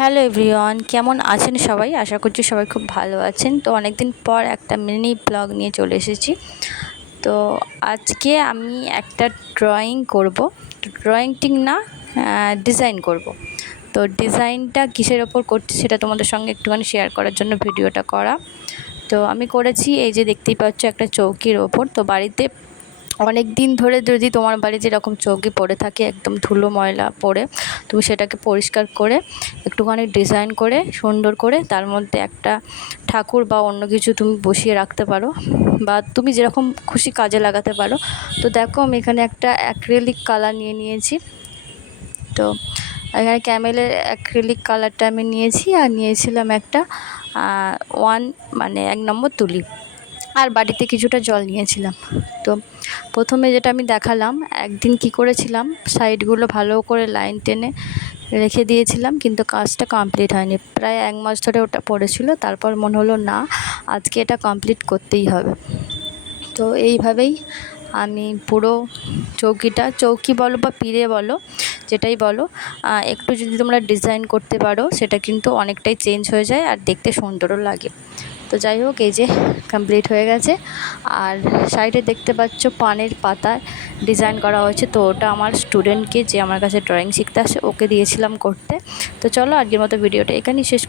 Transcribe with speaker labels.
Speaker 1: Hello everyone, কেমন আছেন সবাই? আশা করছি সবাই খুব ভালো আছেন। তো অনেক দিন পর একটা মিনি ব্লগ নিয়ে চলে এসেছি। তো আজকে আমি একটা ড্রয়িং করব। ড্রয়িং টিং না ডিজাইন করব। তো ডিজাইনটা কিসের ওপর করছি সেটা তোমাদের সঙ্গে একটুখানি শেয়ার করার জন্য ভিডিওটা করা। তো আমি করেছি, এই যে দেখতেই পাচ্ছ একটা চৌকির ওপর। তো বাড়িতে অনেক দিন ধরে যদি তোমার বাড়ি যেরকম চৌকি পড়ে থাকে, একদম ধুলো ময়লা পড়ে, তুমি সেটাকে পরিষ্কার করে, একটুখানি ডিজাইন করে, সুন্দর করে তার মধ্যে একটা ঠাকুর বা অন্য কিছু তুমি বসিয়ে রাখতে পারো বা তুমি যেরকম খুশি কাজে লাগাতে পারো। তো দেখো আমি এখানে একটা অ্যাক্রেলিক কালার নিয়ে নিয়েছি। তো এখানে ক্যামেলের অ্যাক্রেলিক কালারটা আমি নিয়েছি আর নিয়েছিলাম একটা ওয়ান মানে এক নম্বর তুলি। আর বাড়িতে কিছুটা জল নিয়েছিলাম। তো প্রথমে যেটা আমি দেখালাম, একদিন কি করেছিলাম, সাইডগুলো ভালো করে লাইন টেনে রেখে দিয়েছিলাম, কিন্তু কাজটা কমপ্লিট হয়নি। প্রায় এক মাস ধরে ওটা পড়েছিল, তারপর মনে হলো, না, আজকে এটা কমপ্লিট করতেই হবে। তো এইভাবেই আমি পুরো চৌকিটা, চৌকি বলো বা পিড়ে বলো, যেটাই বলো একটু যদি তোমরা ডিজাইন করতে পারো, সেটা কিন্তু অনেকটাই চেঞ্জ হয়ে যায় আর দেখতে সুন্দরও লাগে। তো যাই হোক, এই যে কমপ্লিট হয়ে গেছে। আর সাইডে দেখতে পাচ্ছ পানের পাতা ডিজাইন করা হয়েছে। তো ওটা আমার স্টুডেন্টকে যে আমার কাছে ড্রয়িং শিখতে আসে, ওকে দিয়েছিলাম করতে। তো চলো আজকের মতো ভিডিওটা এখানেই শেষ